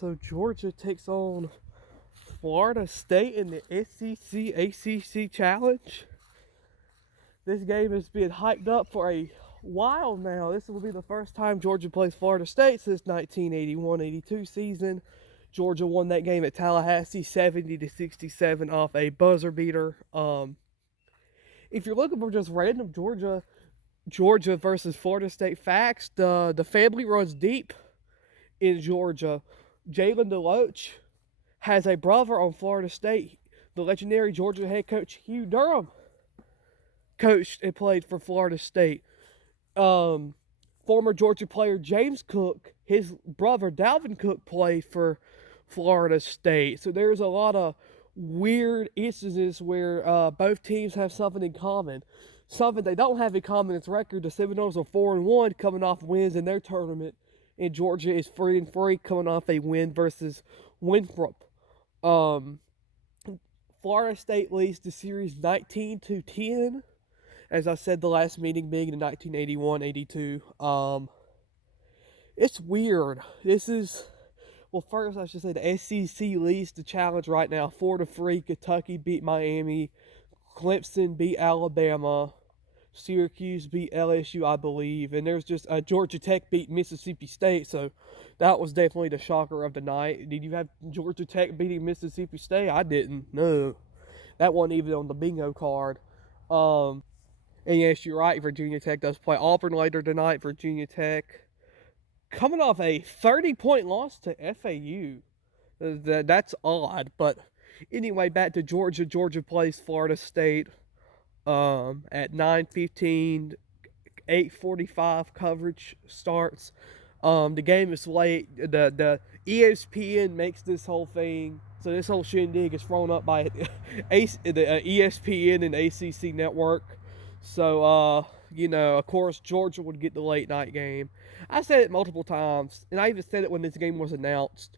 So Georgia takes on Florida State in the SEC ACC Challenge. This game has been hyped up for a while now. This will be the first time Georgia plays Florida State since 1981-82 season. Georgia won that game at Tallahassee 70-67 off a buzzer beater. If you're looking for just random Georgia versus Florida State facts, the family runs deep in Georgia. Jalen DeLoach has a brother on Florida State. The legendary Georgia head coach Hugh Durham coached and played for Florida State. Former Georgia player James Cook, his brother Dalvin Cook, played for Florida State. So there's a lot of weird instances where both teams have something in common. Something they don't have in common is record. The Seminoles are 4-1 coming off wins in their tournament, and Georgia is 3-3 coming off a win versus Winthrop. Florida State leads the series 19-10. As I said, the last meeting being in 1981-82. It's weird. First I should say the SEC leads the challenge right now. 4-3. Kentucky beat Miami. Clemson beat Alabama. Syracuse beat LSU, I believe. And there's just Georgia Tech beat Mississippi State. So that was definitely the shocker of the night. Did you have Georgia Tech beating Mississippi State? I didn't. No. That wasn't even on the bingo card. And yes, you're right. Virginia Tech does play Auburn later tonight. Virginia Tech coming off a 30-point loss to FAU. That's odd. But anyway, back to Georgia. Georgia plays Florida State at 9:15. 8:45 coverage starts. The game is late. The ESPN makes this whole thing. So this whole shindig is thrown up by the ESPN and ACC network. So, of course, Georgia would get the late night game. I said it multiple times, and I even said it when this game was announced.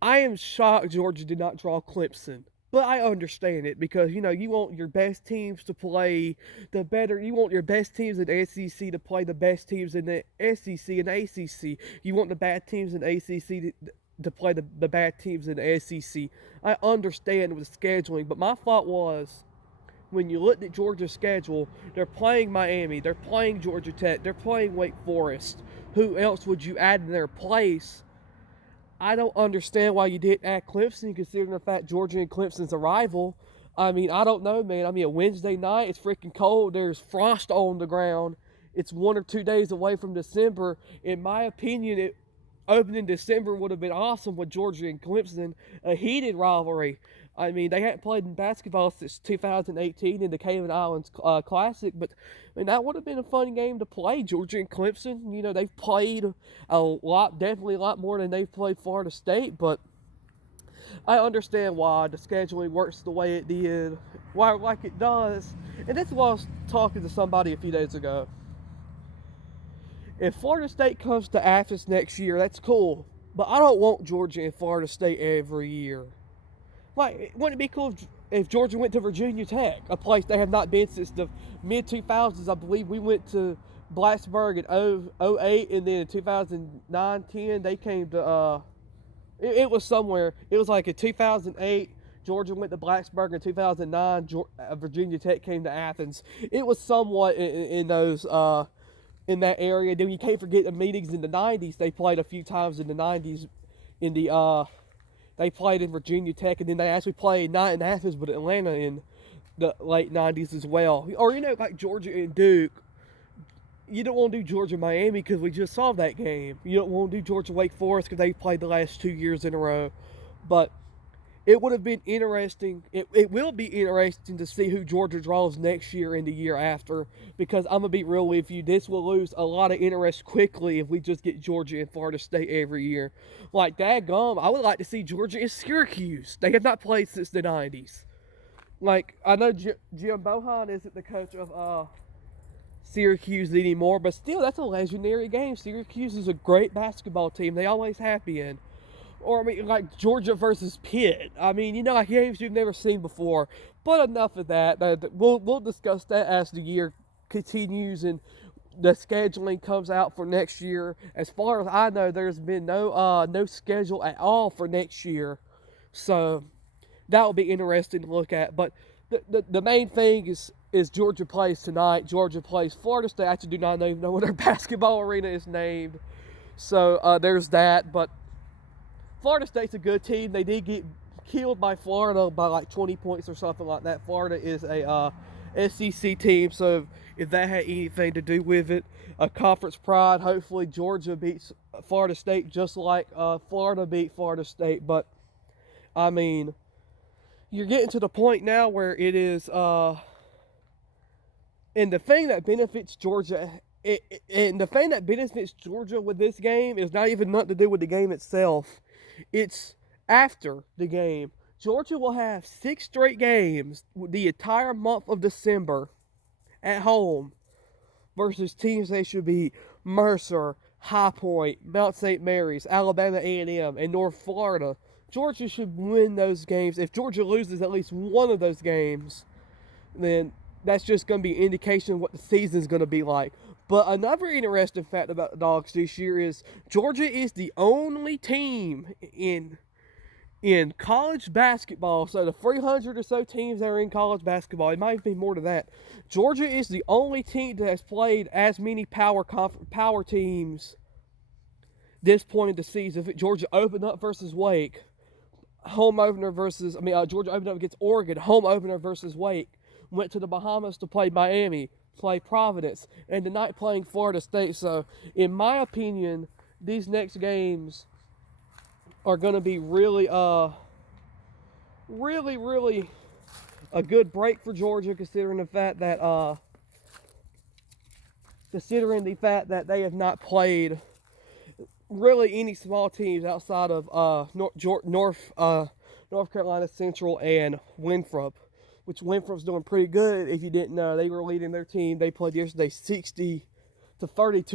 I am shocked Georgia did not draw Clemson. But I understand it because, you want your best teams to play you want your best teams in the SEC to play the best teams in the SEC and ACC. You want the bad teams in the ACC to play the bad teams in the SEC. I understand with scheduling, but my thought was, when you looked at Georgia's schedule, they're playing Miami, they're playing Georgia Tech, they're playing Wake Forest. Who else would you add in their place? I don't understand why you didn't add Clemson, considering the fact Georgia and Clemson's a rival. I mean, I don't know, man. I mean, a Wednesday night, it's freaking cold. There's frost on the ground. It's 1 or 2 days away from December. In my opinion, opening December would have been awesome with Georgia and Clemson, a heated rivalry. I mean, they hadn't played in basketball since 2018 in the Cayman Islands Classic, but that would have been a fun game to play. Georgia and Clemson, they've played definitely a lot more than they've played Florida State, but I understand why the scheduling works the way it did, like it does. And that's why I was talking to somebody a few days ago. If Florida State comes to Athens next year, that's cool, but I don't want Georgia and Florida State every year. Like, wouldn't it be cool if Georgia went to Virginia Tech, a place they have not been since the mid-2000s? I believe we went to Blacksburg in 2008, and then in 2009-10, they came to, it was somewhere. It was like in 2008, Georgia went to Blacksburg. In 2009, Virginia Tech came to Athens. It was somewhat in those, in that area. Then you can't forget the meetings in the 90s. They played a few times in the 90s in the, they played in Virginia Tech, and then they actually played not in Athens, but Atlanta in the late 90s as well. Or, like Georgia and Duke. You don't want to do Georgia-Miami because we just saw that game. You don't want to do Georgia-Wake Forest because they played the last 2 years in a row. But it would have been interesting. It will be interesting to see who Georgia draws next year and the year after, because I'm going to be real with you. This will lose a lot of interest quickly if we just get Georgia and Florida State every year. Like, daggum, I would like to see Georgia and Syracuse. They have not played since the 90s. Like, I know Jim Bohan isn't the coach of Syracuse anymore, but still, that's a legendary game. Syracuse is a great basketball team. They always have been. Or, like Georgia versus Pitt. Like games you've never seen before. But enough of that. We'll discuss that as the year continues and the scheduling comes out for next year. As far as I know, there's been no schedule at all for next year, so that will be interesting to look at. But the main thing is Georgia plays tonight. Georgia plays Florida State. I actually do not even know what their basketball arena is named. So there's that. But Florida State's a good team. They did get killed by Florida by like 20 points or something like that. Florida is a SEC team, so if that had anything to do with it, a conference pride. Hopefully Georgia beats Florida State just like Florida beat Florida State. But I mean, you're getting to the point now where it is, and the thing that benefits Georgia, and the thing that benefits Georgia with this game is not even nothing to do with the game itself. It's after the game. Georgia will have 6 straight games the entire month of December at home versus teams they should be: Mercer, High Point, Mount St. Mary's, Alabama A&M, and North Florida. Georgia should win those games. If Georgia loses at least one of those games, then that's just going to be an indication of what the season's going to be like. But another interesting fact about the Dogs this year is Georgia is the only team in college basketball, so the 300 or so teams that are in college basketball, it might be more to that. Georgia is the only team that has played as many power teams this point in the season. Georgia opened up versus Wake, home opener versus, Georgia opened up against Oregon, home opener versus Wake, went to the Bahamas to play Miami, play Providence, and tonight playing Florida State. So, in my opinion, these next games are going to be really a good break for Georgia, considering the fact that they have not played really any small teams outside of North Carolina Central and Winthrop, which Winthrop's doing pretty good. If you didn't know, they were leading their team. They played yesterday 60-32.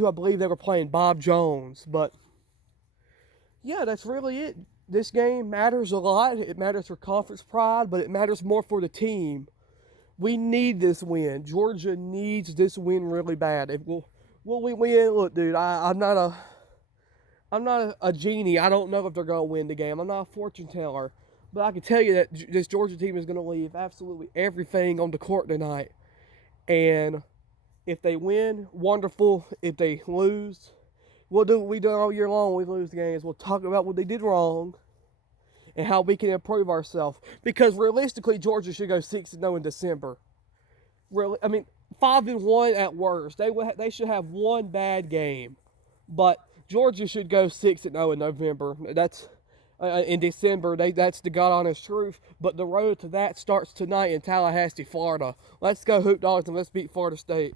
I believe they were playing Bob Jones. But yeah, that's really it. This game matters a lot. It matters for conference pride, but it matters more for the team. We need this win. Georgia needs this win really bad. Will we win? Look, dude, I'm not a genie. I don't know if they're going to win the game. I'm not a fortune teller. But I can tell you that this Georgia team is going to leave absolutely everything on the court tonight. And if they win, wonderful. If they lose, we'll do what we do all year long when we lose the games. We'll talk about what they did wrong and how we can improve ourselves. Because realistically, Georgia should go 6-0 in December. 5-1 at worst. They should have one bad game. But Georgia should go 6-0 in November. That's in December. That's the God honest truth. But the road to that starts tonight in Tallahassee, Florida. Let's go Hoop Dogs and let's beat Florida State.